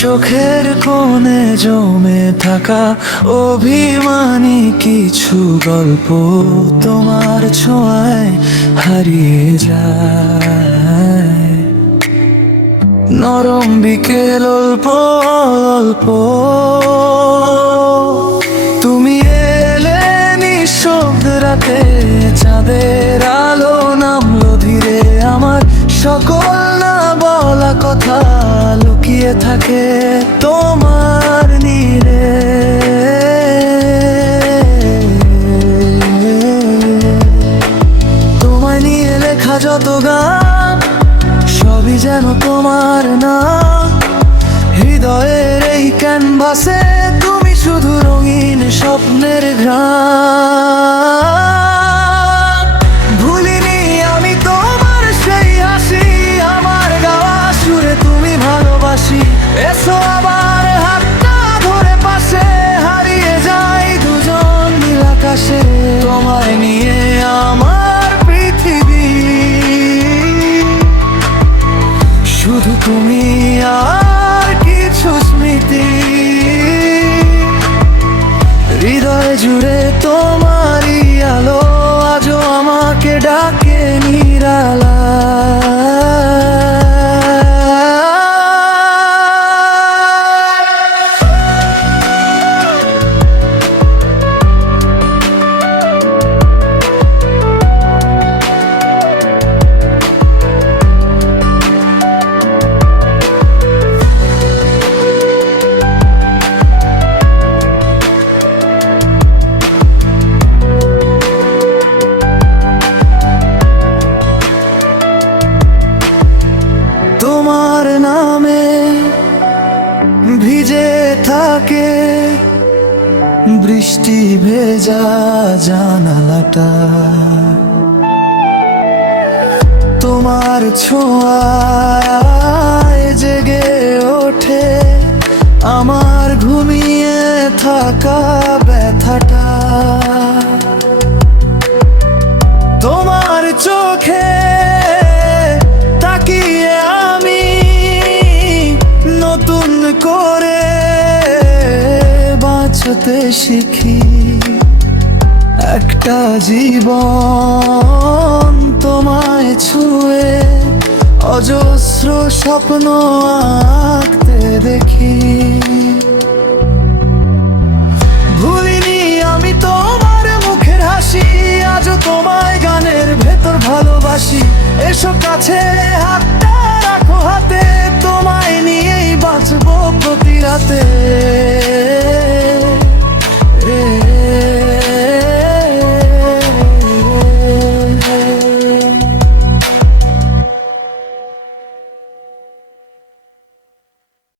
চোখের কোণে জমে থাকা অভিমানী কিছু গল্প তোমার ছোঁয়ায় হারিয়ে যায়। নরম বিকেল অল্প অল্প তুমি এলে নিঃশব্দ রাতে, চাঁদের আলো নামলো ধীরে, আমার সকল না বলা কথা লুকিয়ে থাকে তোমার নীড়ে। তোমায় নিয়ে লেখা যত গান সবই যেন তোমার নাম। হৃদয়ের এই ক্যানভাসে তুমি শুধু রঙিন স্বপ্নের ঘ্রাণ। ভুলিনি আমি তোমার সেই হাসি, আমার গাওয়া সুরে তুমি ভালোবাসি। এসো আবার হাতটা ধরে পাশে, হারিয়ে যাই দুজন নীল আকাশে। তোমায় নিয়ে আমার পৃথিবী, শুধু তুমি আর কিছু স্মৃতি। হৃদয় জুড়ে তোমারই আলো আজও আমাকে ডাকে নিরালা। তোমার নামে ভিজে থাকে বৃষ্টি ভেজা জানালাটা, তোমার ছোঁয়ায় জেগে ওঠে আমার ঘুমিয়ে থাকা ব্যথাটা। তোমার চোখে তাকিয়ে আমি নতুন করে বাঁচতে শিখি। একটা জীবন তোমায় ছুঁয়ে অজস্র স্বপ্ন আঁকতে দেখি। ভুলিনি আমি তোমার মুখের হাসি, আজও তোমায় গানের ভেতর ভালোবাসি। এসো কাছে হাতটা রাখো হাতে, তোমায় নিয়েই বাঁচবো প্রতি রাতে।